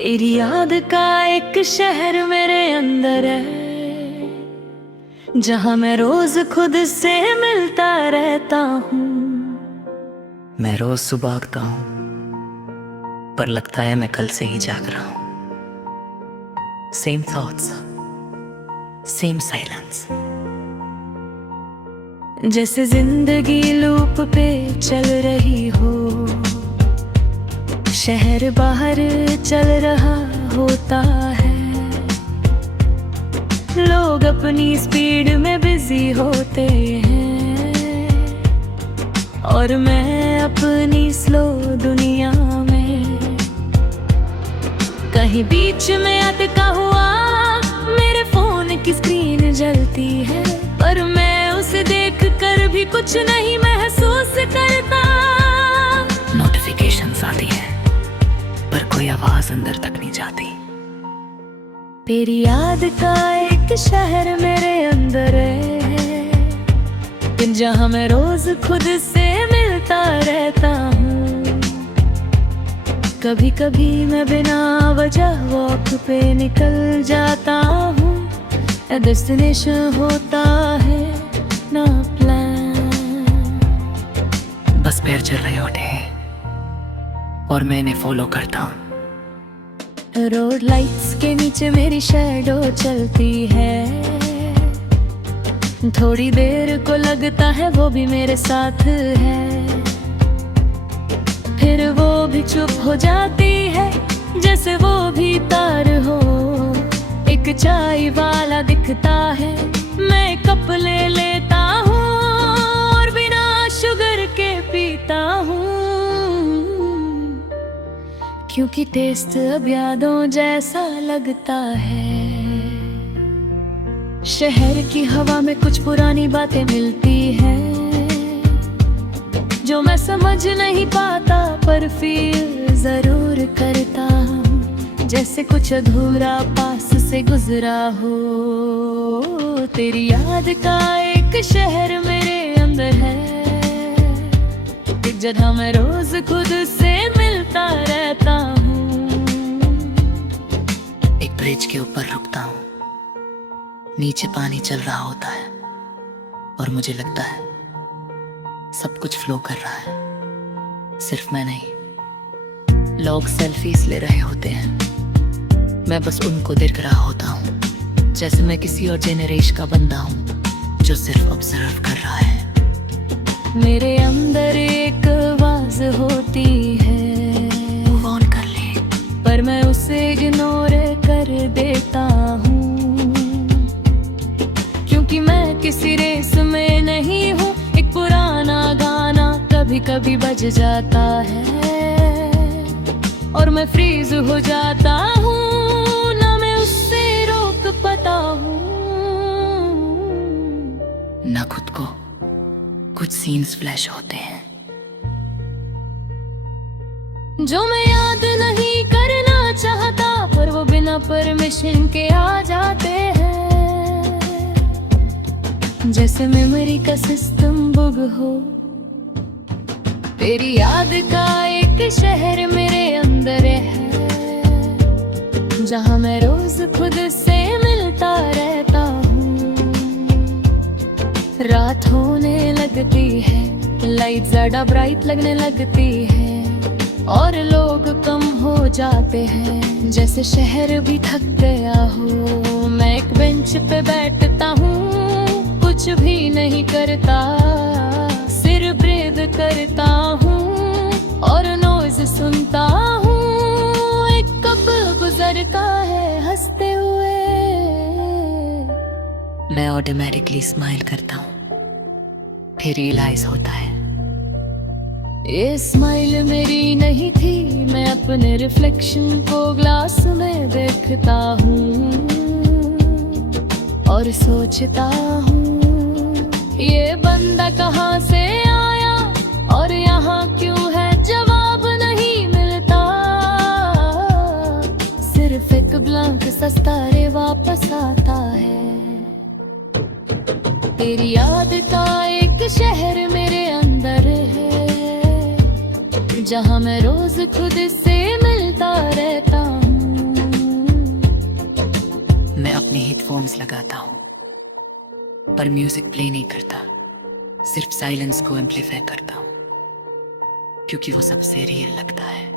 तेरी याद का एक शहर मेरे अंदर है, जहाँ मैं रोज खुद से मिलता रहता हूँ। मैं रोज सुबह उठता हूँ, पर लगता है मैं कल से ही जाग रहा हूँ। Same thoughts, same silence. जैसे जिंदगी लूप पे चल रही हो, शहर बाहर चल रहा होता है। लोग अपनी स्पीड में बिजी होते हैं और मैं अपनी स्लो दुनिया में कहीं बीच में अटका हुआ। मेरे फोन की स्क्रीन जलती है, पर मैं उसे देख कर भी कुछ नहीं महसूस करता। नोटिफिकेशंस आती हैं, पर कोई आवाज अंदर तक नहीं जाती। तेरी याद का एक शहर मेरे अंदर है, जहाँ मैं रोज खुद से मिलता रहता हूँ। कभी कभी मैं बिना वजह वॉक पे निकल जाता हूँ। डेस्टिनेशन होता है ना प्लान, बस पैर चल रहे होते हैं और मैं इन्हें फॉलो करता हूँ। रोड लाइट्स के नीचे मेरी शैडो चलती है। थोड़ी देर को लगता है वो भी मेरे साथ है, फिर वो भी चुप हो जाती है, जैसे वो भी तार हो। एक चाय वाला दिखता है, मैं कप ले लेता हूँ और बिना शुगर के पीता हूँ, क्योंकि टेस्ट अब यादों जैसा लगता है। शहर की हवा में कुछ पुरानी बातें मिलती हैं, जो मैं समझ नहीं पाता पर फील जरूर करता हूँ, जैसे कुछ अधूरा पास से गुजरा हो। तेरी याद का एक शहर मेरे अंदर है, जहाँ मैं रोज खुद से मिलता रहता हूँ। एक ब्रिज के ऊपर रुकता हूँ, नीचे पानी चल रहा होता है और मुझे लगता है सब कुछ फ्लो कर रहा है, सिर्फ मैं नहीं। लोग सेल्फीज ले रहे होते हैं, मैं बस उनको देख रहा होता हूँ, जैसे मैं किसी और जेनरेशन का बंदा हूँ जो सिर्फ ऑब्जर्व कर रहा है। मेरे अंदर एक आवाज होती है, मूव ऑन कर ले, पर मैं उसे इग्नोर कर देता हूँ, क्योंकि मैं किसी रेस में नहीं हूँ। एक पुराना गाना कभी कभी बज जाता है और मैं फ्रीज हो जाता हूँ, ना मैं उससे रोक पाता हूँ, ना खुद को। कुछ सीन्स फ्लैश होते हैं जो मैं याद नहीं करना चाहता, पर वो बिना परमिशन के आ जाते हैं, जैसे मेमोरी का सिस्टम बुग हो। तेरी याद का एक शहर मेरे अंदर है, जहाँ मैं रोज खुद से मिलता रहता हूँ। रात होने लगती है, लाइट ज्यादा ब्राइट लगने लगती है और लोग कम हो जाते हैं, जैसे शहर भी थक गया हो। मैं एक बेंच पे बैठता हूँ, कुछ भी नहीं करता, सिर ब्रीद करता हूँ और नॉइज सुनता हूँ। एक कपल गुजरता है हंसते हुए, मैं ऑटोमेटिकली स्माइल करता हूँ, फिर रियलाइज होता है ये स्माइल मेरी नहीं थी। मैं अपने रिफ्लेक्शन को ग्लास में देखता हूँ और सोचता हूँ ये बंदा कहाँ से आया और यहाँ क्यों है जवाब नहीं मिलता। सिर्फ एक ब्लैंक सस्तारे वापस आता है। तेरी याद का एक शहर मेरे अंदर है, जहाँ मैं रोज खुद से मिलता रहता हूँ। अपने हेडफोन्स लगाता हूँ, पर म्यूजिक प्ले नहीं करता, सिर्फ साइलेंस को एम्पलीफाई करता हूँ, क्योंकि वो सबसे रियल लगता है।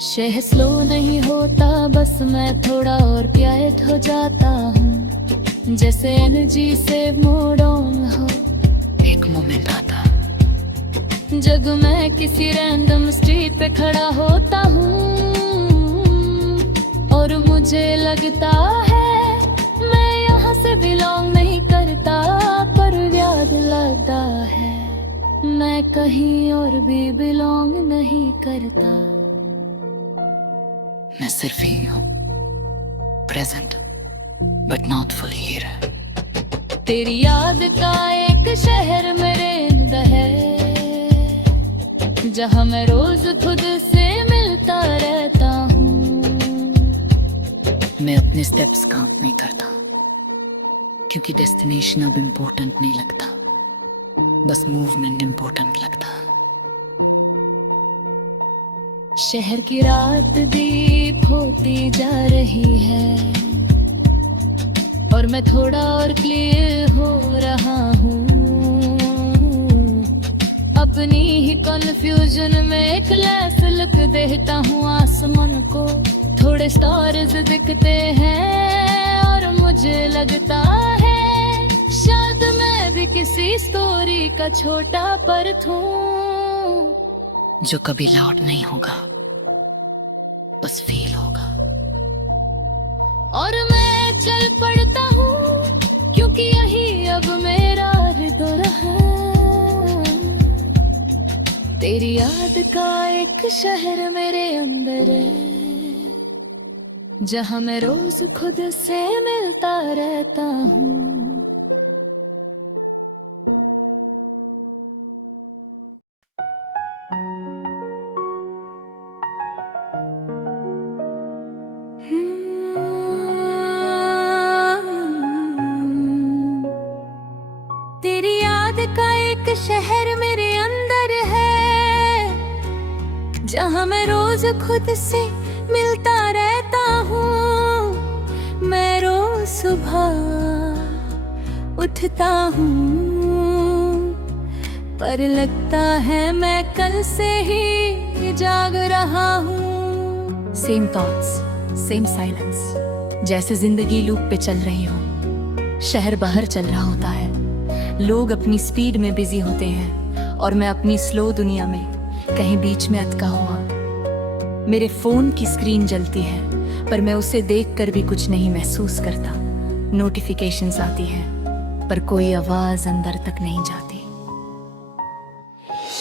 शहर स्लो नहीं होता, बस मैं थोड़ा और क्वाइट हो जाता हूँ, जैसे एनर्जी से मोड ऑन हो। एक मोमेंट आता जब मैं किसी रैंडम स्ट्रीट पे खड़ा होता हूँ और मुझे लगता है मैं यहाँ से बिलोंग नहीं करता, पर याद लगता है मैं कहीं और भी बिलोंग नहीं करता। मैं सिर्फ ही हूँ, present but not fully here. तेरी याद का एक शहर मेरे अंदर है, जहाँ मैं रोज खुद से मिलता रहता हूँ। मैं अपने स्टेप्स काउंट नहीं करता, क्योंकि डेस्टिनेशन अब इम्पोर्टेंट नहीं लगता, बस मूवमेंट इम्पोर्टेंट लगता। शहर की रात डीप होती जा रही है और मैं थोड़ा और क्लियर हो रहा हूँ। अपनी ही कंफ्यूजन में एक लेस लुक देता हूँ आसमान को। थोड़े स्टार्स दिखते हैं और मुझे लगता है शायद मैं भी किसी स्टोरी का छोटा पार्ट हूँ, जो कभी लाउड नहीं होगा, बस फील होगा। और मैं चल पड़ता हूँ, क्योंकि यही अब मेरा रिदोर है। तेरी याद का एक शहर मेरे अंदर है, जहाँ मैं रोज खुद से मिलता रहता हूँ। तेरी याद का एक शहर मेरे अंदर है, जहाँ मैं रोज खुद से मिलता रहता हूँ। मैं रोज सुबह उठता हूँ, पर लगता है मैं कल से ही जाग रहा हूँ। सेम थॉट्स, सेम साइलेंस, जैसे जिंदगी लूप पे चल रही हो। शहर बाहर चल रहा होता है, लोग अपनी स्पीड में बिजी होते हैं और मैं अपनी स्लो दुनिया में कहीं बीच में अटका हुआ। मेरे फोन की स्क्रीन जलती है, पर मैं उसे देखकर भी कुछ नहीं महसूस करता। नोटिफिकेशंस आती हैं, पर कोई आवाज अंदर तक नहीं जाती।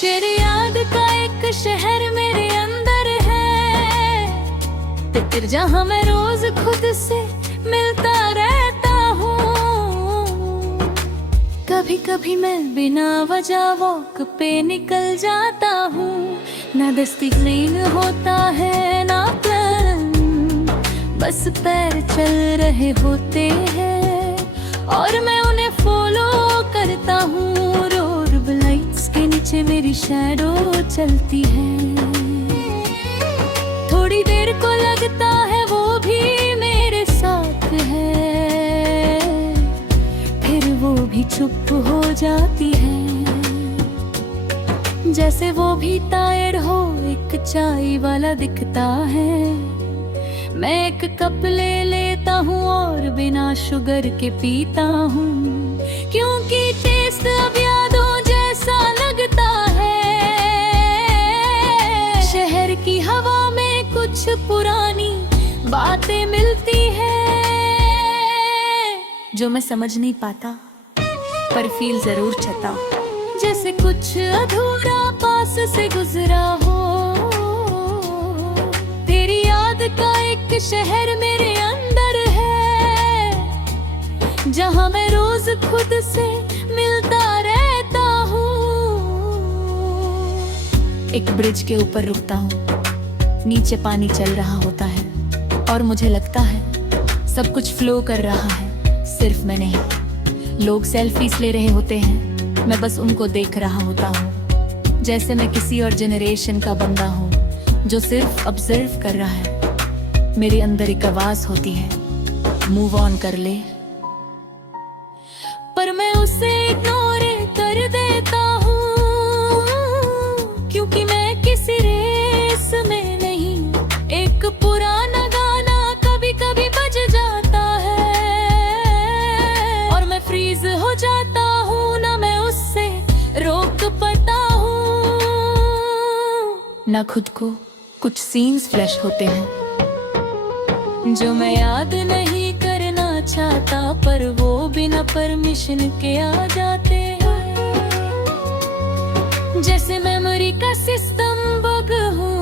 तेरी याद का एक शहर मेरे अंदर है, फिर जहाँ मैं रोज खुद से मिलता रहता हूँ। कभी कभी मैं बिना वजह वॉक पे निकल जाता हूँ। ना डिसिप्लिन होता है ना प्लान, बस पैर चल रहे होते हैं और मैं उन्हें फॉलो करता हूँ। रोड लाइट्स के नीचे मेरी शैडो चलती है, थोड़ी देर को लगता है वो भी मेरे साथ है, फिर वो भी चुप हो जाती है, जैसे वो भी टायर्ड हो। एक चाय वाला दिखता है, मैं एक कप ले लेता हूँ और बिना शुगर के पीता हूँ, क्योंकि टेस्ट अब यादों जैसा लगता है। शहर की हवा में कुछ पुरानी बातें मिलती हैं, जो मैं समझ नहीं पाता, पर फील जरूर चाहता। जैसे कुछ अधूरा पास से गुजरा हो। तेरी याद का एक शहर मेरे अंदर है, जहाँ मैं रोज खुद से मिलता रहता हूँ। एक ब्रिज के ऊपर रुकता हूँ, नीचे पानी चल रहा होता है और मुझे लगता है सब कुछ फ्लो कर रहा है, सिर्फ मैं नहीं। लोग सेल्फीज ले रहे होते हैं, मैं बस उनको देख रहा होता हूँ, जैसे मैं किसी और जनरेशन का बंदा हूँ जो सिर्फ ऑब्जर्व कर रहा है। मेरे अंदर एक आवाज होती है, मूव ऑन कर ले, पर मैं उसे इग्नोर कर देता हूँ, क्योंकि मैं किसी रेस में नहीं। एक पुराना गाना कभी कभी बज जाता है और मैं फ्रीज हो जाता हूँ, ना मैं उससे रोक पाता हूँ। ना खुद को कुछ सीन्स फ्लैश होते हैं जो मैं याद नहीं करना चाहता, पर वो बिना परमिशन के आ जाते हैं। जैसे मेमोरी का सिस्टम बग हूँ,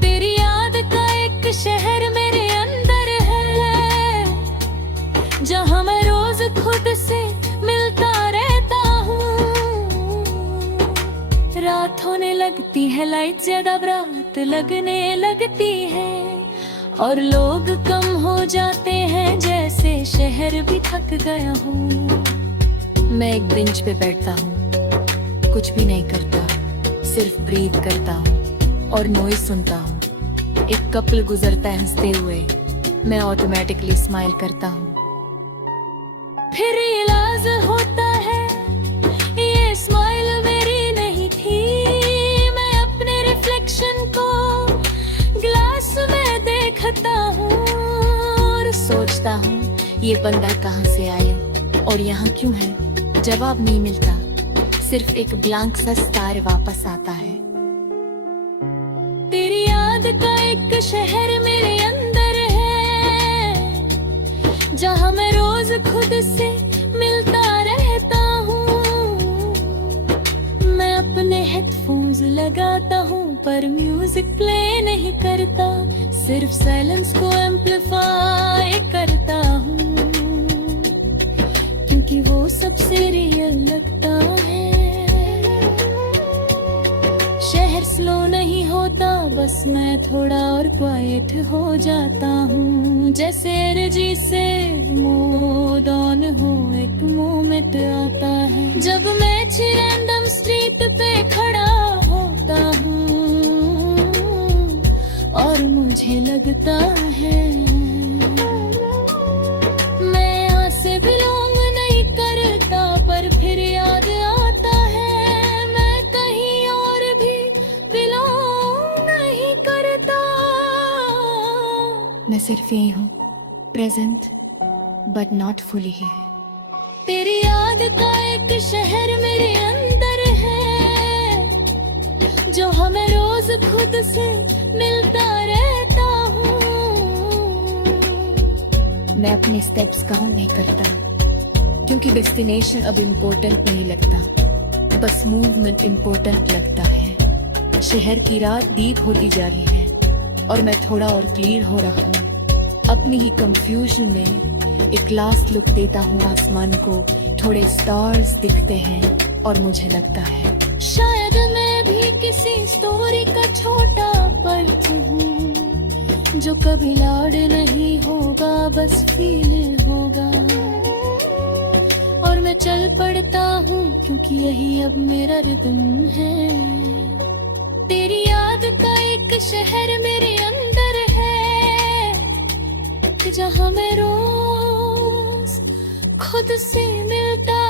तेरी याद का एक शहर मेरे अंदर है, जहाँ मैं रोज खुद से मिलता रहता हूँ। रात होने लगती है, लाइट ज्यादा रात लगने लगती है, और लोग कम हो जाते हैं, जैसे शहर भी थक गया हूँ। मैं एक बेंच पे बैठता हूँ, कुछ भी नहीं करता, सिर्फ ब्रीथ करता हूँ और नॉइज सुनता हूँ। एक कपल गुजरता है हंसते हुए, मैं ऑटोमेटिकली स्माइल करता हूँ। फिर रियलाइज होता है ये स्माइल मेरी नहीं थी, मैं अपने रिफ्लेक्शन को ग्लास में देखता हूँ और सोचता हूँ ये बंदा कहाँ से आया और यहाँ क्यों है। जवाब नहीं मिलता, सिर्फ एक ब्लैंक सा स्टार वापस आता है। तेरी याद का एक शहर मेरे अंदर है, जहाँ मैं रोज खुद से मिलता रहता हूँ। मैं अपने हेडफोन्स लगाता हूँ, पर म्यूजिक प्ले नहीं करता, सिर्फ साइलेंस को एम्पलीफाई करता हूँ, क्योंकि वो सबसे रियल लगता है। शहर स्लो नहीं होता, बस मैं थोड़ा और क्वाइट हो जाता हूँ। जैसे एनर्जी से मूड ऑन हो, एक मोमेंट आता है जब मैं रैंडम स्ट्रीट पे खड़ा होता हूँ और मुझे लगता है मैं यहाँ से बिलोंग नहीं करता, पर फिर याद आता है मैं कहीं और भी बिलोंग नहीं करता। मैं सिर्फ यही हूँ, present but not fully here. तेरी याद का एक शहर मेरे अंदर है, जो हमें रोज खुद से मिलता रहता हूँ। मैं अपने स्टेप्स काउंट नहीं करता, क्योंकि डेस्टिनेशन अब इम्पोर्टेंट नहीं लगता, बस मूवमेंट इम्पोर्टेंट लगता है। शहर की रात डीप होती जा रही है और मैं थोड़ा और क्लियर हो रहा हूँ। अपनी ही कंफ्यूजन में एक लास्ट लुक देता हूँ आसमान को, थोड़े स्टार्स दिखते हैं और मुझे लगता है शायद मैं भी किसी स्टोरी का छोटा पार्ट हूँ, जो कभी लाड नहीं होगा, बस फील होगा। और मैं चल पड़ता हूँ, क्योंकि यही अब मेरा रिदम है। तेरी याद का एक शहर मेरे अंदर है, जहाँ मैं रोज खुद से मिलता